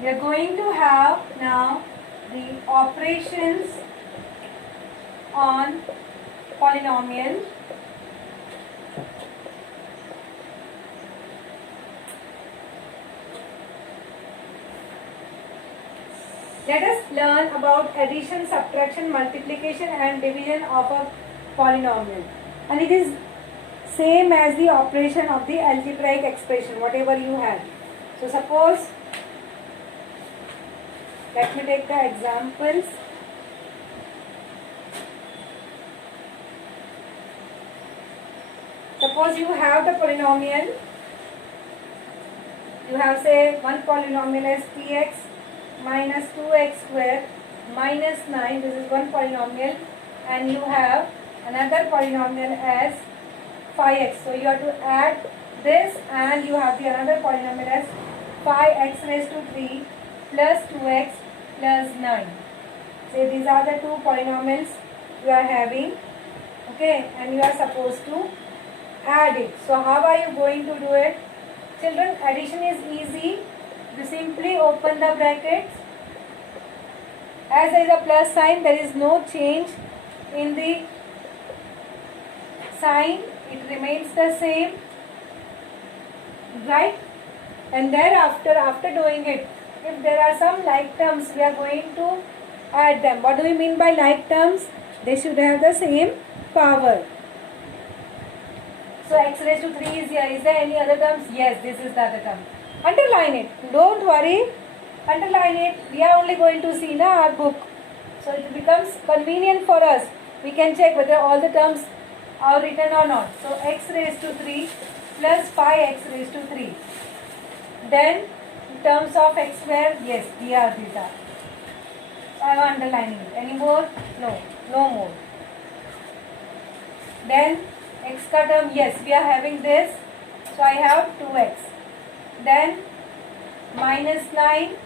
We are going to have now the operations on polynomial. Let us learn about addition, subtraction, multiplication and division of a polynomial. And it is same as the operation of the algebraic expression, whatever you have. So suppose, let me take the examples. Suppose you have the polynomial, you have say one polynomial as px minus 2x square minus 9, this is one polynomial, and you have another polynomial as 5x. So you have to add this, and you have the another polynomial as 5x raised to 3 plus 2x plus 9. So these are the two polynomials you are having, okay, and you are supposed to add it. So how are you going to do it? Children, addition is easy. You simply open the brackets. As there is a plus sign, there is no change in the sign. It remains the same, right? And thereafter, after doing it, if there are some like terms, we are going to add them. What do we mean by like terms? They should have the same power. So x raised to 3 is here. Is there any other terms? Yes, this is the other term. Underline it. Don't worry. Underline it. We are only going to see in our book. So it becomes convenient for us. We can check whether all the terms are written or not. So x raised to 3 plus 5x raised to 3. Then in terms of x square, yes, these are. So I am underlining it. Any more? No. No more. Then x ka term, yes, we are having this. So I have 2x. Then minus 9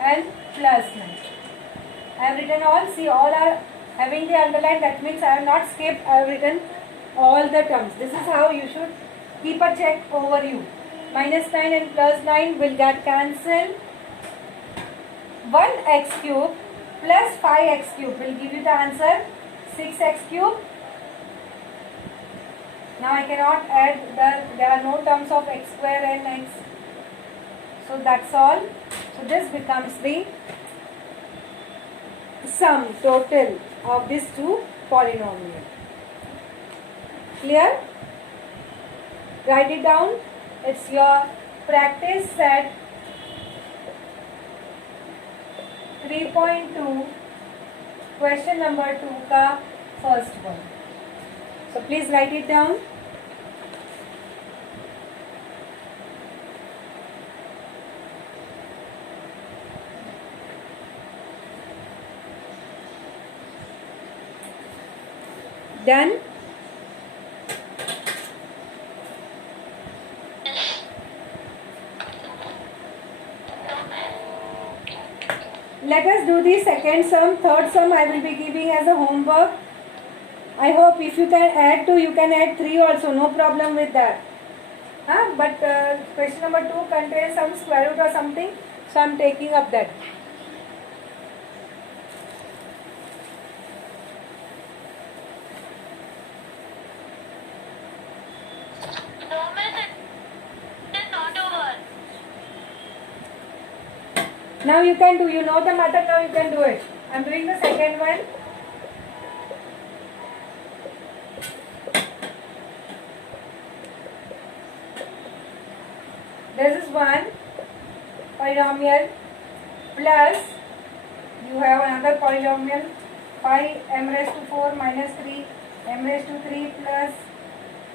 and plus 9. I have written all. See, all are having the underline. That means I have not skipped. I have written all the terms. This is how you should keep a check over you. Minus 9 and plus 9 will get cancelled. 1x cube plus 5x cube will give you the answer 6x cube. Now I cannot add there are no terms of x square and x. So that's all. So this becomes the sum total of these two polynomials. Clear? Write it down. It's your practice set 3.2 question number 2 ka first one. So please write it down. Done? Let us do the second sum. Third sum I will be giving as a homework. I hope if you can add 2, you can add 3 also. No problem with that. But question number 2 contains some square root or something. So I am taking up that. Now you can do, you know the method, now you can do it. I am doing the second one. This is one polynomial plus you have another polynomial 5m raised to 4 minus 3m raised to 3 plus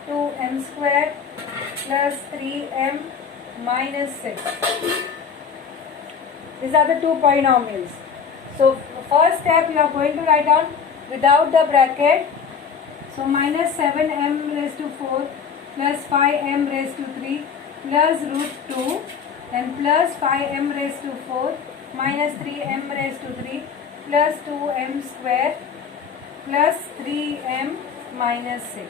2m square plus 3m minus 6. These are the two polynomials. So first step you are going to write down without the bracket. So minus 7m raised to 4 plus 5m raised to 3 plus root 2 and plus 5m raised to 4 minus 3m raised to 3 plus 2m square plus 3m minus 6.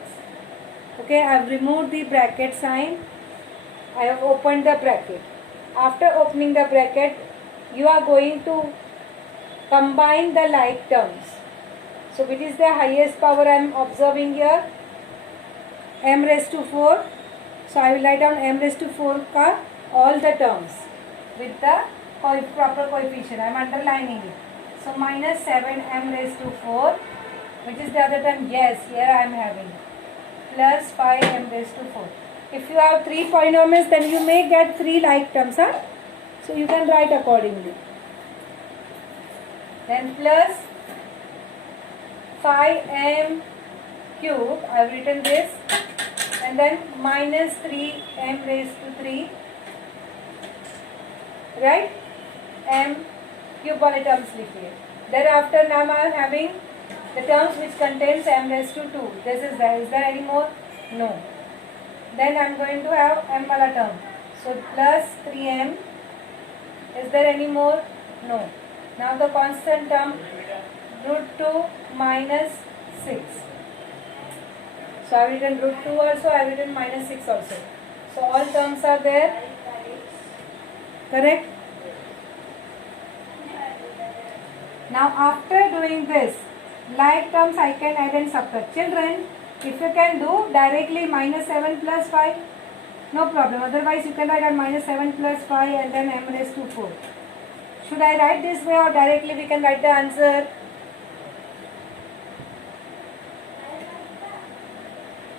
Okay, I have removed the bracket sign. I have opened the bracket. After opening the bracket, you are going to combine the like terms. So which is the highest power I am observing here? M raised to 4. So I will write down m raised to 4 ka all the terms with the proper coefficient. I am underlining it. So minus 7 m raised to 4. Which is the other term? Yes, here I am having. Plus 5 m raised to 4. If you have 3 polynomials, then you may get 3 like terms. Huh? So you can write accordingly. Then plus 5m cube, I have written this, and then minus 3m raised to 3, right? M cube wale terms likhiye. Thereafter now I am having the terms which contains m raised to 2. This is there. Is there any more? No. Then I am going to have m wala term. So plus 3m. Is there any more? No. Now the constant term root 2 minus 6. So I have written root 2 also, I have written minus 6 also. So all terms are there. Correct? Now after doing this, like terms I can add and subtract. Children, if you can do directly minus 7 plus 5, no problem. Otherwise you can write on minus 7 plus 5 and then m raised to 4. Should I write this way or directly we can write the answer?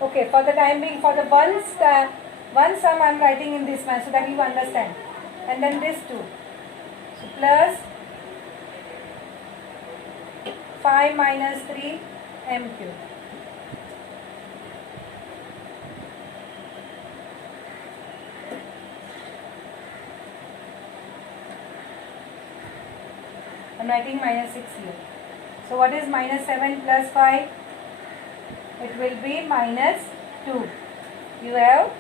Okay, for the time being, for the one sum I am writing in this manner so that you understand. And then this too. So plus 5 minus 3 m cube. I am writing minus 6 here. So what is minus 7 plus 5? It will be minus 2. You have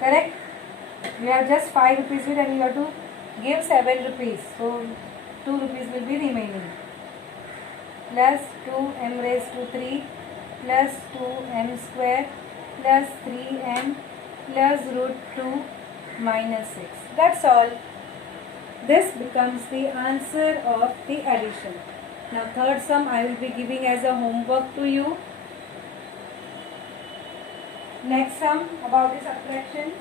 correct? You have just 5 rupees with and you have to give 7 rupees. So 2 rupees will be remaining. Plus 2 m raised to 3 plus 2 m square plus 3m plus root 2 minus 6. That's all. This becomes the answer of the addition. Now third sum I will be giving as a homework to you. Next sum about the subtraction.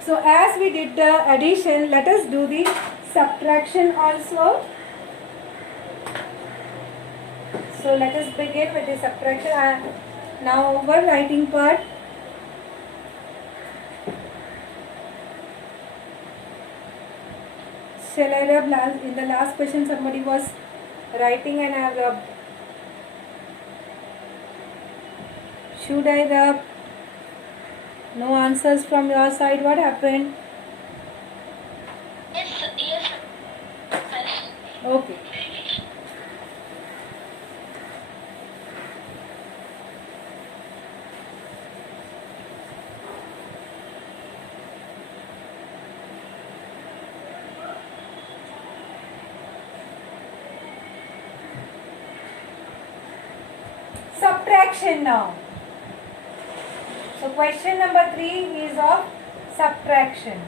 So as we did the addition, let us do the subtraction also. So let us begin with the subtraction. Now over writing part. Shall I rub? In the last question somebody was writing and I rubbed. Should I rub? No answers from your side. What happened? Yes. Okay. Subtraction now. So question number 3 is of subtraction.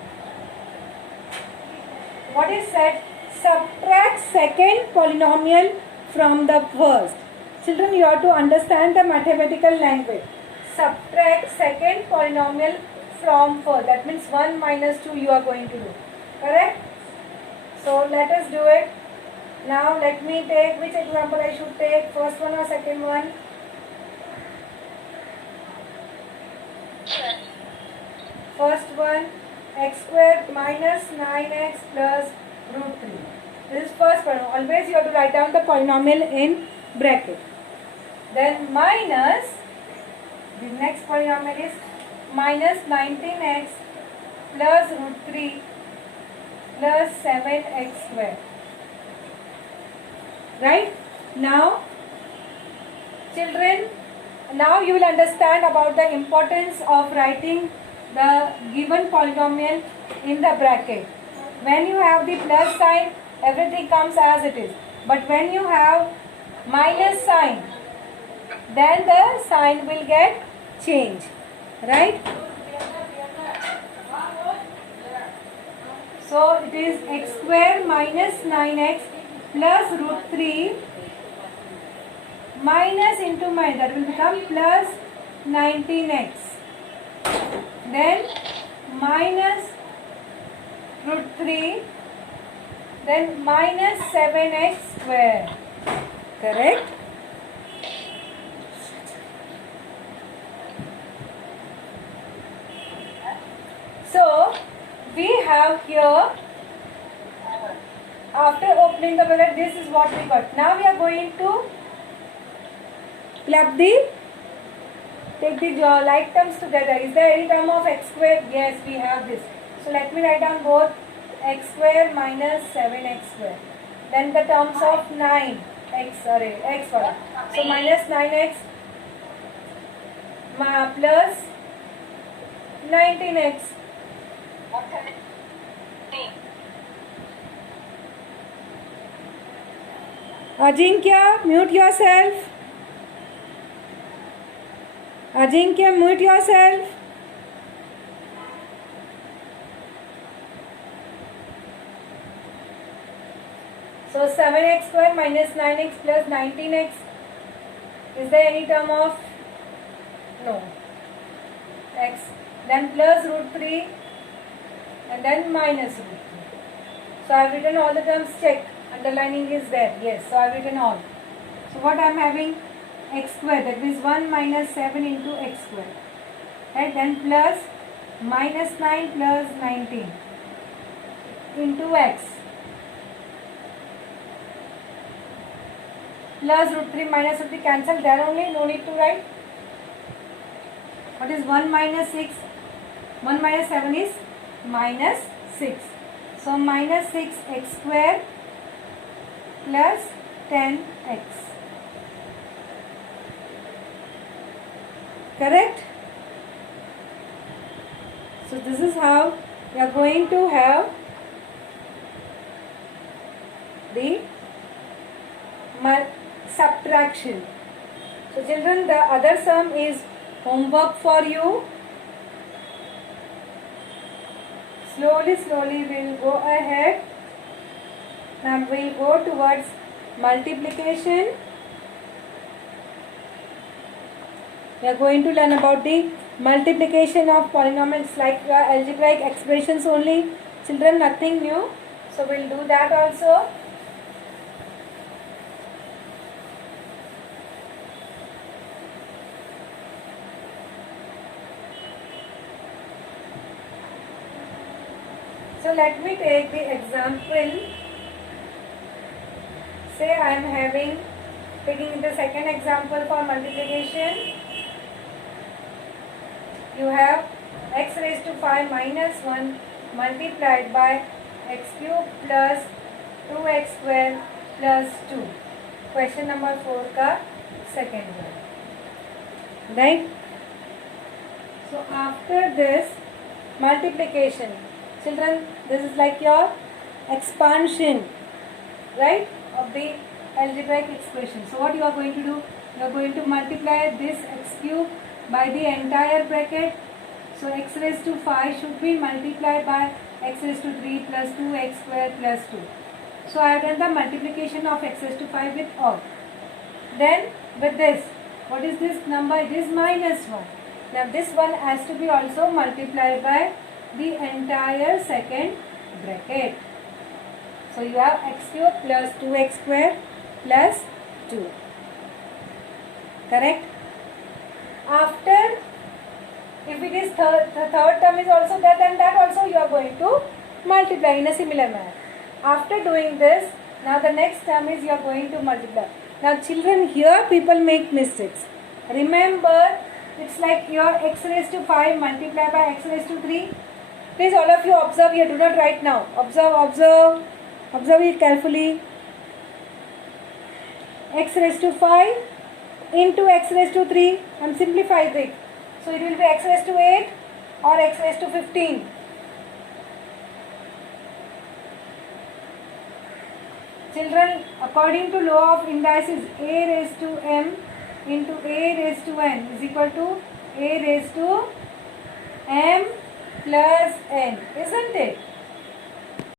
What is said? Subtract second polynomial from the first. Children, you have to understand the mathematical language. Subtract second polynomial from first. That means 1 minus 2 you are going to do. Correct? So let us do it. Now let me take, which example I should take? First one or second one? First one, x squared minus 9x plus root 3. This is first one. Always you have to write down the polynomial in bracket. Then minus, the next polynomial is minus 19x plus root 3 plus 7x squared. Right? Now, children, now you will understand about the importance of writing the given polynomial in the bracket. When you have the plus sign, everything comes as it is. But when you have minus sign, then the sign will get changed, right? So it is x square minus 9x plus root 3 minus into minus, that will become plus 19x. Then minus root 3, then minus 7x square. Correct? So we have here, after opening the bracket, this is what we got. Now we are going to take the like terms together. Is there any term of x square? Yes, we have this. So let me write down both x square minus 7x square. Then the terms of 9x, x. So minus 9x plus 19x. Ajinkya, mute yourself. Ajinkya, mute yourself. So 7x square minus 9x plus 19x. Is there any term of? No. X. Then plus root 3 and then minus root 3. So I have written all the terms, check. Underlining is there. Yes. So I have written all. So what I am having? X square, that means 1 minus 7 into x square. Right? Then plus minus 9 plus 19 into x. Plus root 3 minus root 3 cancel there only, no need to write. What is 1 minus 6? 1 minus 7 is minus 6. So minus 6x square plus 10x. Correct? So this is how we are going to have the subtraction. So children, the other sum is homework for you. Slowly we'll go ahead. Now we'll go towards multiplication. We are going to learn about the multiplication of polynomials like algebraic expressions only. Children, nothing new. So we'll do that also. So let me take the example. Say I am taking the second example for multiplication. You have x raised to 5 minus 1 multiplied by x cube plus 2x square plus 2. Question number 4 का second one. Right? So after this multiplication, children, this is like your expansion, right, of the algebraic expression. So what you are going to do? You are going to multiply this x cube by the entire bracket. So x raised to 5 should be multiplied by x raised to 3 plus 2x square plus 2. So I have done the multiplication of x raised to 5 with all. Then with this, what is this number? It is minus 1. Now this one has to be also multiplied by the entire second bracket. So you have x cube plus 2x square plus 2. Correct? After, if it is the third term is also there, then that also you are going to multiply in a similar manner. After doing this, now the next term is you are going to multiply. Now children, here people make mistakes. Remember, it's like your x raised to 5 multiplied by x raised to 3. Please all of you observe here, do not write now. Observe it carefully. X raised to 5 into x raised to 3 and simplify it. So it will be x raised to 8 or x raised to 15. Children, according to law of indices, a raised to m into a raised to n is equal to a raised to m plus n, isn't it?